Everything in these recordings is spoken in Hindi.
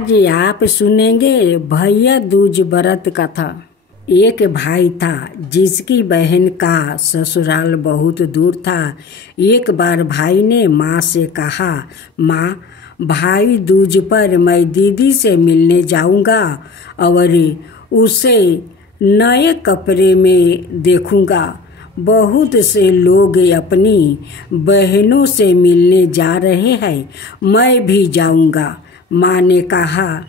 आज आप सुनेंगे भैया दूज व्रत कथा। एक भाई था जिसकी बहन का ससुराल बहुत दूर था। एक बार भाई ने माँ से कहा, माँ, भाई दूज पर मैं दीदी से मिलने जाऊंगा और उसे नए कपड़े में देखूंगा। बहुत से लोग अपनी बहनों से मिलने जा रहे हैं, मैं भी जाऊंगा। माँ ने कहा,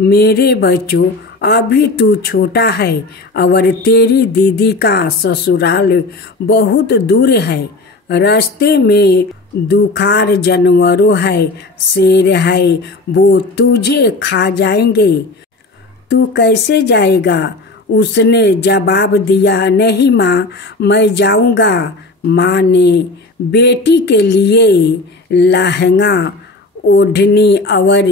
मेरे बच्चों, अभी तू छोटा है और तेरी दीदी का ससुराल बहुत दूर है। रास्ते में दुखार जानवरों है, शेर है, वो तुझे खा जाएंगे। तू कैसे जाएगा? उसने जवाब दिया, नहीं माँ, मैं जाऊंगा। माँ ने बेटी के लिए लहंगा, ओढ़नी और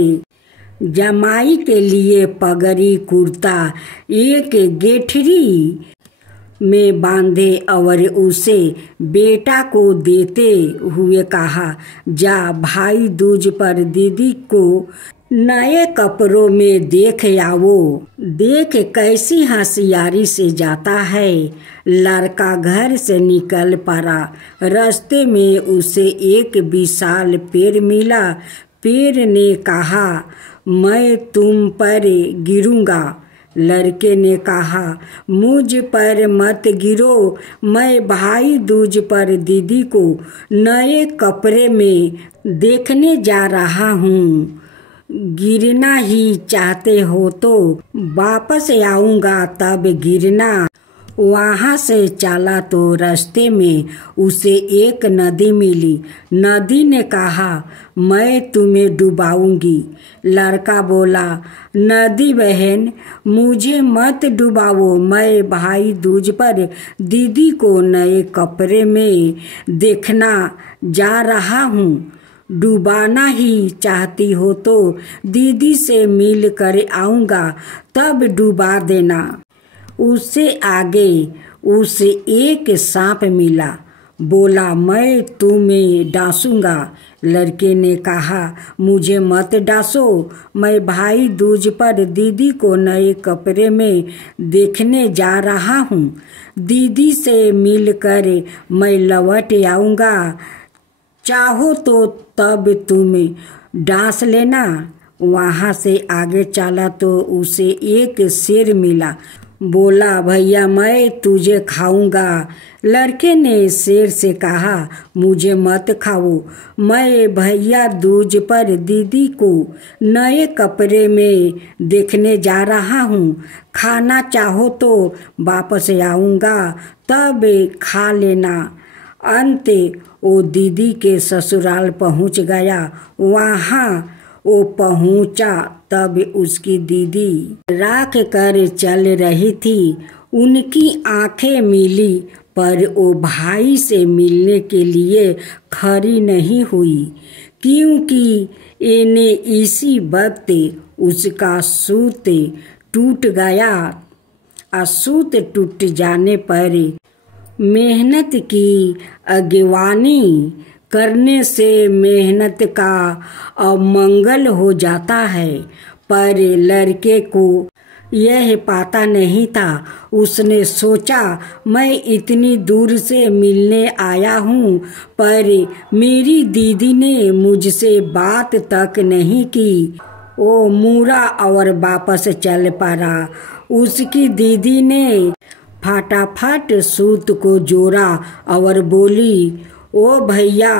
जमाई के लिए पगड़ी कुर्ता एक गेठरी में बांधे और उसे बेटा को देते हुए कहा, जा भाई दूज पर दीदी को नए कपड़ों में देख आओ। देख कैसी होशियारी से जाता है। लड़का घर से निकल पड़ा। रास्ते में उसे एक विशाल पेड़ मिला। पेड़ ने कहा, मैं तुम पर गिरूंगा। लड़के ने कहा, मुझ पर मत गिरो, मैं भाई दूज पर दीदी को नए कपड़े में देखने जा रहा हूँ। गिरना ही चाहते हो तो वापस आऊंगा तब गिरना। वहाँ से चला तो रास्ते में उसे एक नदी मिली। नदी ने कहा, मैं तुम्हें डुबाऊंगी। लड़का बोला, नदी बहन, मुझे मत डुबाओ, मैं भाई दूज पर दीदी को नए कपड़े में देखना जा रहा हूँ। डुबाना ही चाहती हो तो दीदी से मिल कर आऊंगा, तब डुबा देना। उससे आगे उसे एक सांप मिला। बोला, मैं तुम्हें डांसूंगा। लड़के ने कहा, मुझे मत डांसो, मैं भाई दूज पर दीदी को नए कपड़े में देखने जा रहा हूँ। दीदी से मिलकर मैं लौट आऊंगा। चाहो तो तब तुम डांस लेना। वहाँ से आगे चला तो उसे एक शेर मिला। बोला, भैया मैं तुझे खाऊंगा। लड़के ने शेर से कहा, मुझे मत खाओ, मैं भैया दूज पर दीदी को नए कपड़े में देखने जा रहा हूँ। खाना चाहो तो वापस आऊंगा, तब खा लेना। अंत वो दीदी के ससुराल पहुंच गया। वहाँ वो पहुंचा तब उसकी दीदी राख कर चल रही थी। उनकी आंखें मिली पर वो भाई से मिलने के लिए खड़ी नहीं हुई, क्योंकि इन्हें इसी वक्त उसका सूत टूट गया। सूत टूट जाने पर मेहनत की अगवानी करने से मेहनत का अमंगल हो जाता है, पर लड़के को यह पता नहीं था। उसने सोचा, मैं इतनी दूर से मिलने आया हूँ पर मेरी दीदी ने मुझसे बात तक नहीं की। वो मुड़ा और वापस चल पड़ा। उसकी दीदी ने फटाफट सूत को जोड़ा और बोली, ओ भैया,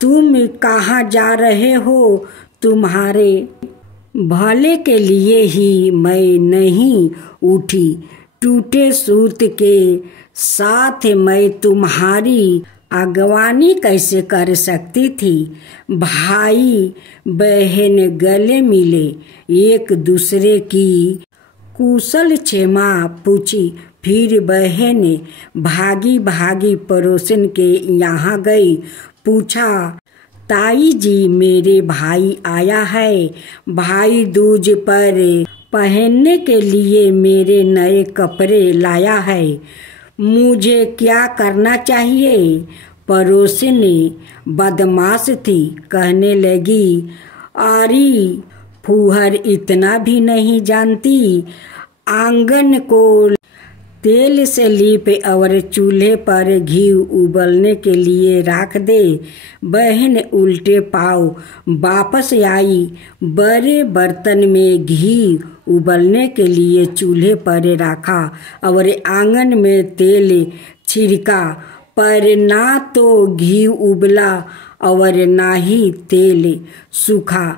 तुम कहाँ जा रहे हो? तुम्हारे भले के लिए ही मैं नहीं उठी। टूटे सूत के साथ मैं तुम्हारी अगवानी कैसे कर सकती थी? भाई बहन गले मिले, एक दूसरे की कुशल क्षेमा पूछी। फिर बहन भागी भागी पड़ोसन के यहाँ गई। पूछा, ताई जी, मेरे भाई आया है, भाई दूज पर पहनने के लिए मेरे नए कपड़े लाया है, मुझे क्या करना चाहिए? पड़ोसन बदमाश थी, कहने लगी, अरे फूहर इतना भी नहीं जानती, आंगन को तेल से लीपे और चूल्हे पर घी उबलने के लिए रख दे। बहन उल्टे पाँव वापस आई, बड़े बर्तन में घी उबलने के लिए चूल्हे पर रखा और आंगन में तेल छिड़का, पर ना तो घी उबला और ना ही तेल सूखा।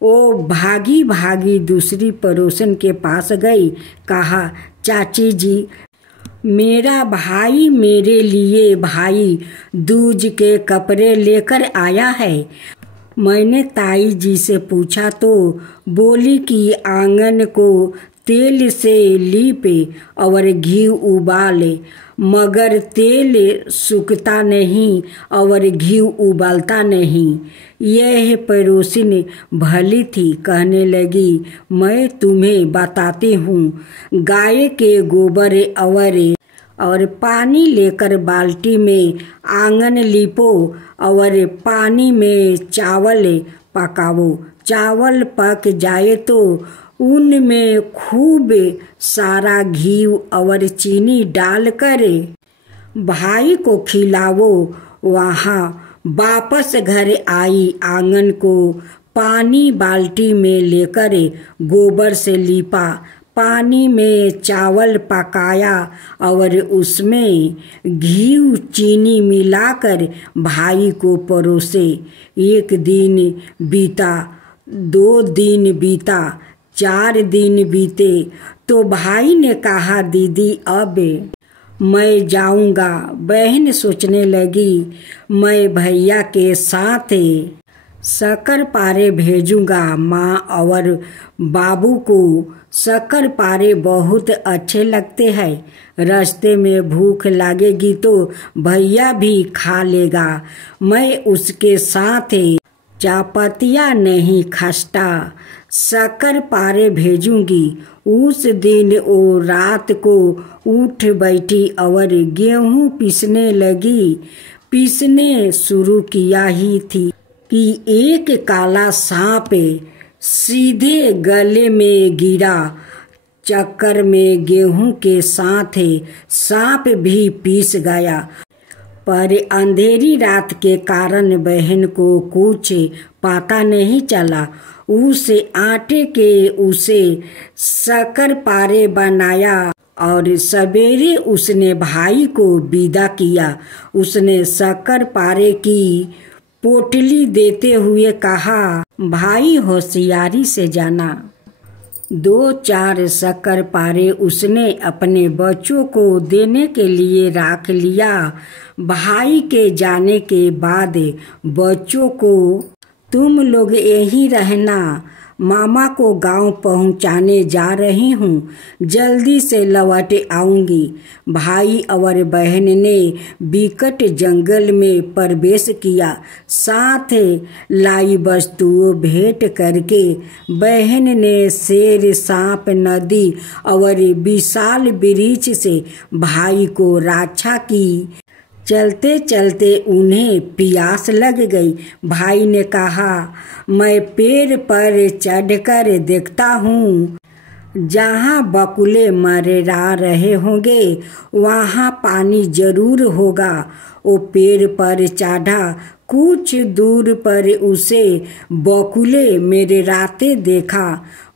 वो भागी भागी दूसरी पड़ोसन के पास गई, कहा, चाची जी, मेरा भाई मेरे लिए भाई दूज के कपड़े लेकर आया है। मैंने ताई जी से पूछा तो बोली कि आंगन को तेल से लीपे और घी उबाले, मगर तेल सूखता नहीं और घी उबालता नहीं। यह पड़ोसिन भली थी, कहने लगी, मैं तुम्हें बताती हूँ। गाय के गोबर और पानी लेकर बाल्टी में आंगन लीपो और पानी में चावल पकाओ। चावल पक जाए तो उनमें खूब सारा घी और चीनी डालकर भाई को खिलाओ। वहाँ वापस घर आई, आंगन को पानी बाल्टी में लेकर गोबर से लीपा, पानी में चावल पकाया और उसमें घी चीनी मिलाकर भाई को परोसे। 1 दिन बीता, 2 दिन बीता, 4 दिन बीते तो भाई ने कहा, दीदी अब मैं जाऊंगा। बहन सोचने लगी, मैं भैया के साथ शक्कर पारे भेजूंगा। माँ और बाबू को शक्कर पारे बहुत अच्छे लगते हैं। रास्ते में भूख लगेगी तो भैया भी खा लेगा। मैं उसके साथ चापतिया नहीं खस्ता, शक्कर पारे भेजूंगी। उस दिन वो रात को उठ बैठी और गेहूं पीसने लगी। पीसने शुरू किया ही थी कि एक काला सांप सीधे गले में गिरा। चक्कर में गेहूं के साथ सांप भी पीस गया, पर अंधेरी रात के कारण बहन को कुछ पता नहीं चला। उस आटे के उसे शक्कर पारे बनाया और सवेरे उसने भाई को विदा किया। उसने शक्कर पारे की पोटली देते हुए कहा, भाई होशियारी से जाना। 2-4 शक्कर पारे उसने अपने बच्चों को देने के लिए रख लिया। भाई के जाने के बाद बच्चों को, तुम लोग यहीं रहना, मामा को गांव पहुंचाने जा रही हूँ, जल्दी से लौट आऊंगी। भाई और बहन ने विकट जंगल में प्रवेश किया। साथ लाई वस्तुओं भेंट करके बहन ने शेर, सांप, नदी और विशाल वृक्ष से भाई को रक्षा की। चलते चलते उन्हें प्यास लग गई। भाई ने कहा, मैं पेड़ पर चढ़कर देखता हूँ, जहाँ बकुले मररा रहे होंगे वहाँ पानी जरूर होगा। वो पेड़ पर चढ़ा। कुछ दूर पर उसे बकुले मरराते देखा।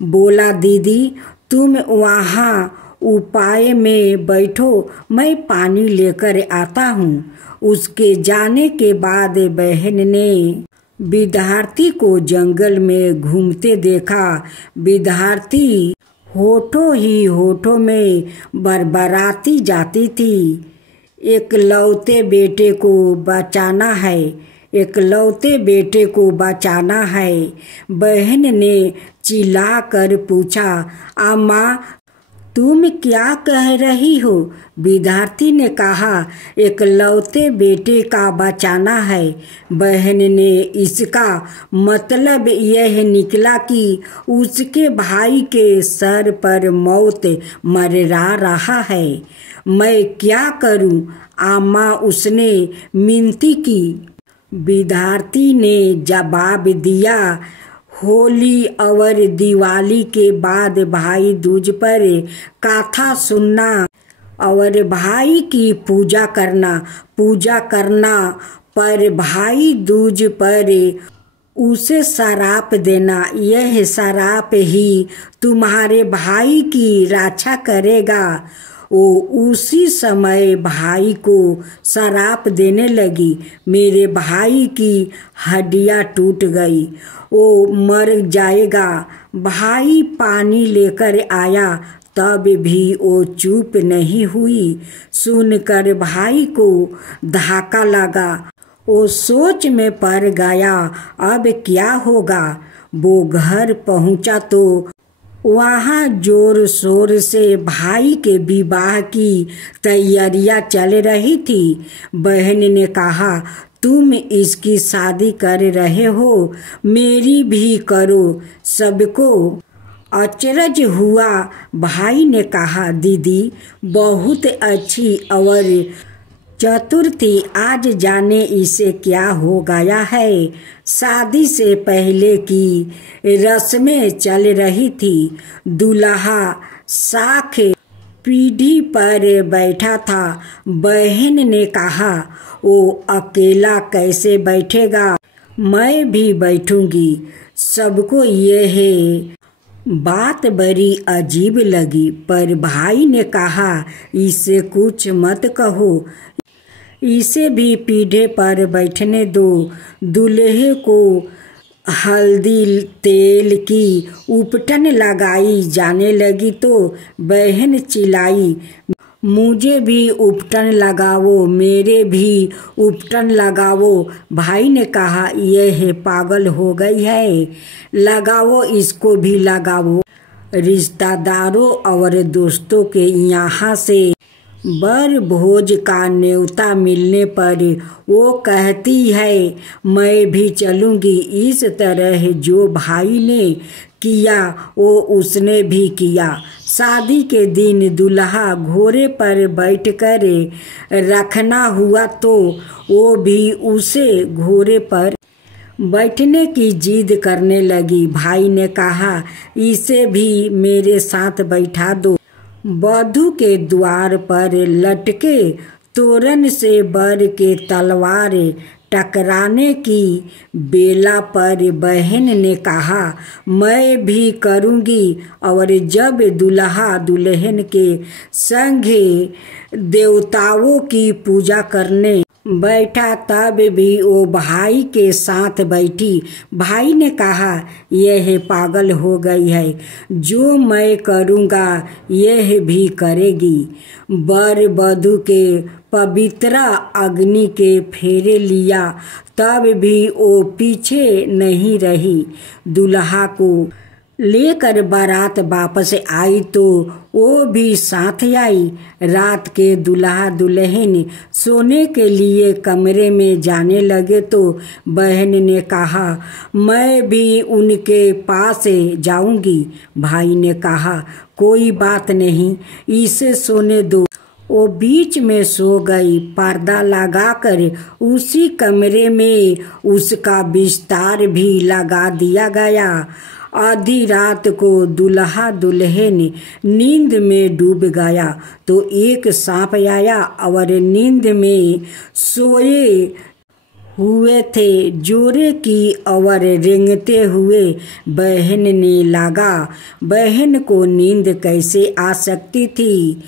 बोला, दीदी तुम वहाँ उपाय में बैठो, मैं पानी लेकर आता हूँ। उसके जाने के बाद बहन ने विद्यार्थी को जंगल में घूमते देखा। विद्यार्थी होठों ही होठों में बरबराती जाती थी। एकलौते बेटे को बचाना है, एकलौते बेटे को बचाना है। बहन ने चिल्लाकर पूछा, अम्मा तुम क्या कह रही हो? विद्यार्थी ने कहा, एकलौते बेटे का बचाना है। बहन ने इसका मतलब यह निकला कि उसके भाई के सर पर मौत मररा रहा है। मैं क्या करूं? अम्मा उसने मिनती की। विद्यार्थी ने जवाब दिया, होली और दिवाली के बाद भाई दूज पर कथा सुनना और भाई की पूजा करना पर भाई दूज पर उसे शराप देना। यह शराप ही तुम्हारे भाई की रक्षा करेगा। वो उसी समय भाई को शराप देने लगी। मेरे भाई की हड्डियां टूट गई, वो मर जाएगा। भाई पानी लेकर आया तब भी वो चुप नहीं हुई। सुनकर भाई को धक्का लगा। वो सोच में पड़ गया, अब क्या होगा। वो घर पहुंचा तो वहाँ जोर शोर से भाई के विवाह की तैयारियां चल रही थी। बहन ने कहा, तुम इसकी शादी कर रहे हो, मेरी भी करो। सबको अचरज हुआ। भाई ने कहा, दीदी बहुत अच्छी और चतुर थी, आज जाने इसे क्या हो गया है। शादी से पहले की रस्में चल रही थी। दूल्हा साख पीढ़ी पर बैठा था। बहन ने कहा, वो अकेला कैसे बैठेगा, मैं भी बैठूंगी। सबको यह बात बड़ी अजीब लगी, पर भाई ने कहा, इसे कुछ मत कहो, इसे भी पीढ़े पर बैठने दो। दूल्हे को हल्दी तेल की उपटन लगाई जाने लगी तो बहन चिल्लाई, मुझे भी उपटन लगाओ, मेरे भी उपटन लगाओ। भाई ने कहा, यह पागल हो गई है, लगाओ, इसको भी लगाओ। रिश्तेदारों और दोस्तों के यहाँ से बर भोज का न्योता मिलने पर वो कहती है, मैं भी चलूँगी। इस तरह जो भाई ने किया वो उसने भी किया। शादी के दिन दूल्हा घोड़े पर बैठकर रखना हुआ तो वो भी उसे घोड़े पर बैठने की जिद करने लगी। भाई ने कहा, इसे भी मेरे साथ बैठा दो। वधू के द्वार पर लटके तोरण से बर के तलवार टकराने की बेला पर बहन ने कहा, मैं भी करूँगी। और जब दूल्हा दुल्हन के संग देवताओं की पूजा करने बैठा तब भी वो भाई के साथ बैठी। भाई ने कहा, यह पागल हो गई है, जो मैं करूँगा यह भी करेगी। वर वधू के पवित्र अग्नि के फेरे लिया तब भी वो पीछे नहीं रही। दूल्हा को लेकर बारात वापस आई तो वो भी साथ आई। रात के दूल्हा दुल्हन सोने के लिए कमरे में जाने लगे तो बहन ने कहा, मैं भी उनके पास जाऊंगी। भाई ने कहा, कोई बात नहीं, इसे सोने दो। वो बीच में सो गई। पर्दा लगाकर उसी कमरे में उसका बिस्तर भी लगा दिया गया। आधी रात को दूल्हा दुल्हन नींद में डूब गया तो एक सांप आया और नींद में सोए हुए थे जोरे की और रेंगते हुए बहन ने लगा। बहन को नींद कैसे आ सकती थी।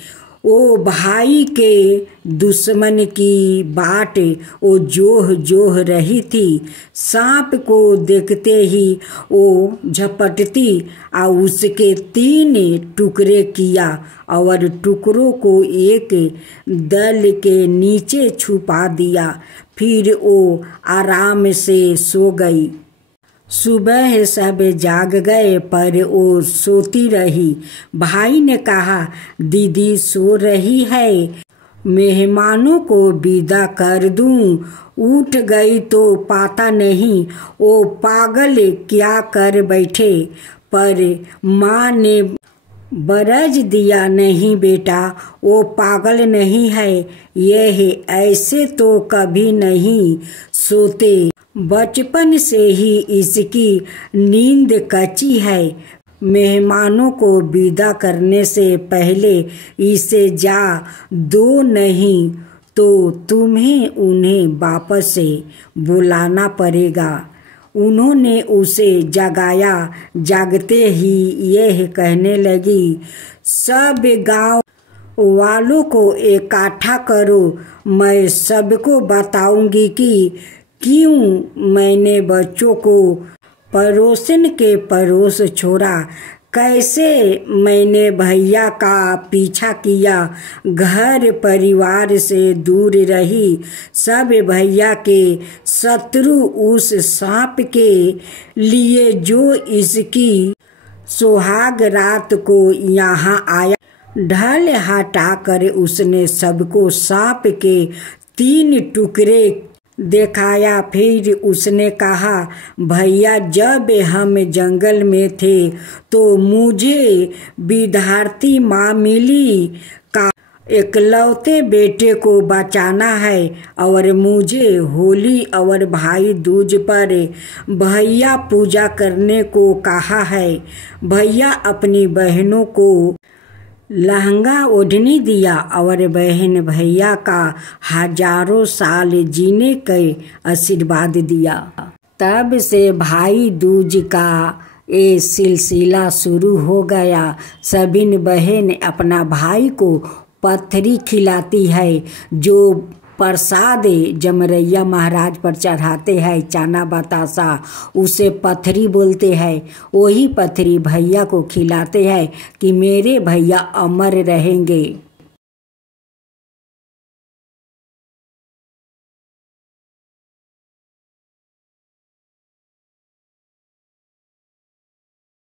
ओ भाई के दुश्मन की बाट वो जोह रही थी। सांप को देखते ही वो झपटती और उसके 3 टुकड़े किया और टुकड़ों को एक दल के नीचे छुपा दिया। फिर वो आराम से सो गई। सुबह सब जाग गए पर वो सोती रही। भाई ने कहा, दीदी सो रही है, मेहमानों को विदा कर दूं। उठ गई तो पता नहीं वो पागल क्या कर बैठे, पर माँ ने बरज दिया, नहीं बेटा वो पागल नहीं है, यह ऐसे तो कभी नहीं सोते। बचपन से ही इसकी नींद कच्ची है। मेहमानों को विदा करने से पहले इसे जा दो, नहीं तो तुम्हें उन्हें वापस से बुलाना पड़ेगा। उन्होंने उसे जगाया। जागते ही यह कहने लगी, सब गांव वालों को इकट्ठा करो। मैं सबको बताऊंगी कि क्यों मैंने बच्चों को पड़ोसन के पड़ोस छोड़ा, कैसे मैंने भैया का पीछा किया, घर परिवार से दूर रही। सब भैया के शत्रु उस सांप के लिए जो इसकी सुहाग रात को यहाँ आया। ढल हटाकर उसने सबको सांप के 3 टुकड़े दिखाया। फिर उसने कहा, भैया जब हम जंगल में थे तो मुझे विद्यार्थी माँ मिली का इकलौते बेटे को बचाना है और मुझे होली और भाई दूज पर भैया पूजा करने को कहा है। भैया अपनी बहनों को लहंगा ओढ़नी दिया और बहन भैया का हजारों साल जीने के आशीर्वाद दिया। तब से भाई दूज का ये सिलसिला शुरू हो गया। सभी बहन अपना भाई को पत्थरी खिलाती है, जो प्रसाद जमरैया महाराज पर चढ़ाते हैं, चना बतासा, उसे पत्थरी बोलते हैं। वही पत्थरी भैया को खिलाते हैं कि मेरे भैया अमर रहेंगे।